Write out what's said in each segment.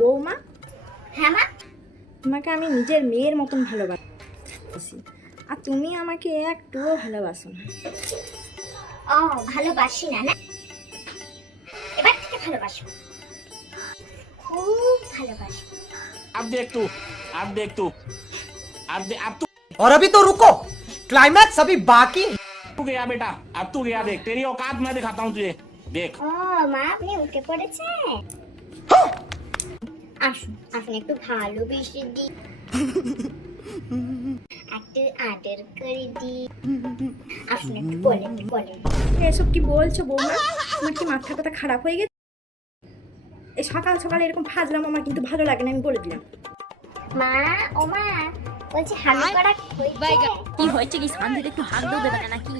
বৌমা, হ্যাঁ মা। তোমাকে আমি নিজের মেয়ের মতন ভালোবাসি, আর তুমি আমাকে একটুও ভালোবাসো না। ও ভালোবাসি না, না এবার থেকে ভালোবাসবো, খুব ভালোবাসবো। अब देख तू, अब देख तू, अब तू और अभी तो रुको, क्लाइमैक्स अभी बाकी। गया बेटा, अब तू गया। देख तेरी औकात मैं दिखाता हूँ तुझे, देख। ও মা, আপনি উঠে পড়েছেন। আসুন আসুন, একটু ভালোবেসে দি, একটু আদর করে দি। আসুন একটু বলেন বলেন। এসব কি বলছো বৌমা? তোমার কি মাথা টাথা খারাপ হয়ে গেছে? এই সকাল সকাল এরকম ফাজলাম আমার কিন্তু ভালো লাগে না, আমি বলে দিলাম। মা, ও মা, বলছি হামি করা হয়েছে? কি হয়েছে? কি শান্তিতে একটু হাত দেবে না নাকি?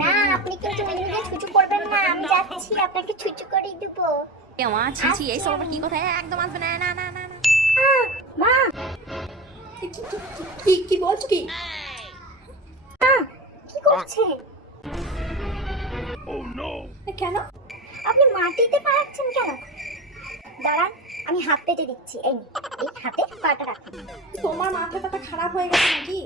না, আপনি কিন্তু নিজে ছুচু করবেন না, আমি যাচ্ছি আপনাকে ছুচু করে দেবো। মা ছিছি, এই সব আবার কি কথা? একদম আসবে না, না না না না। মা, কি বলছো কি? কি করছেন? কেন? আপনি মাটিতে পা রাখছেন কেন? দাঁড়ান, আমি হাত পেতে দিচ্ছি। এই নিন, এই হাতে পাটা রাখুন। তোমার মাথা টাথা খারাপ হয়ে গেছে নাকি?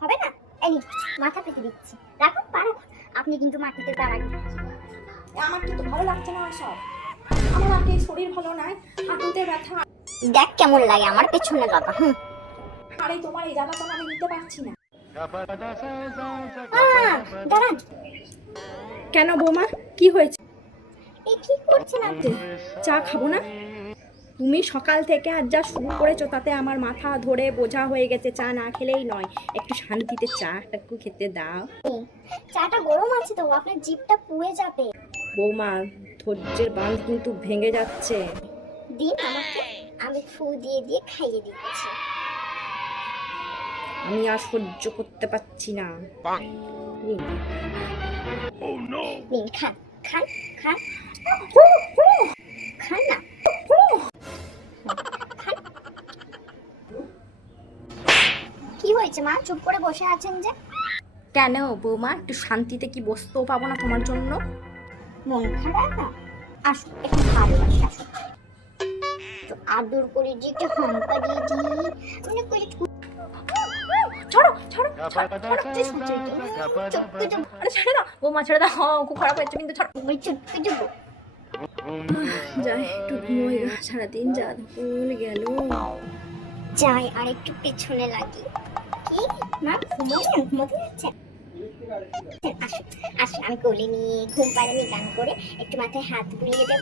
হবে না? এই নিন, মাথা পেতে দিচ্ছি, রাখুন পা রাখুন। আপনি কিন্তু মাটিতে পা রাখবেন। আমার কিন্তু ভালো লাগছে না সব। আমার আগে শরীর ভালো নাই, হাঁটুতে ব্যথা, দেখ কেমন লাগে আমার পেছনে লাগা। আর এই তোমার এই জ্বালাতন আমি নিতে পারছি না। দাঁড়ান, কেন বৌমা, কি হয়েছে? এই কি করছেন আপনি? চা খাবো না? তুমি সকাল থেকে আজ যা শুরু করেছো তাতে আমার মাথা ধরে বোঝা হয়ে গেছে। চা না খেলেই নয়, একটু শান্তিতে চা একটু খেতে দাও। চাটা গরম আছে তো, আপনার জিভটা পুড়ে যাবে। বৌমা, ধৈর্যের বাঁধ কিন্তু ভেঙে যাচ্ছে। দিন আমাকে, আমি ফু দিয়ে দিয়ে খাইয়ে দিচ্ছি। আমি আর সহ্য করতে পারছি না। নিন, খান খান খান খান না, খান। কি হয়েছে মা, চুপ করে বসে আছেন যে? কেন বৌমা, একটু শান্তিতে কি বসতেও পাবো না তোমার জন্য? মন খারাপ না? আসুন একটু ভালোবাসি, আসুন একটু আদর করে দিই, একটু হাম্পা দিয়ে দিই, মনে করে ছাড়ো ছাড়ো, চুপকে যাবো, আরে ছেড়ে দাও বৌমা, ছেড়ে দাও। খুব খারাপ হয়েছে কিন্তু, ছাড়ো। চুপকে যাবো। যাই একটু ঘুমোই, সারাদিন যা ভুল গেল। যাই আর একটু পেছনে লাগি। কি মা, ঘুমোবেন? ঘুমোতে যাচ্ছেন? আসুন আসুন, আমি কোলে নিয়ে ঘুম পাড়ানি গান করে একটু মাথায় হাত বুলিয়ে দেব।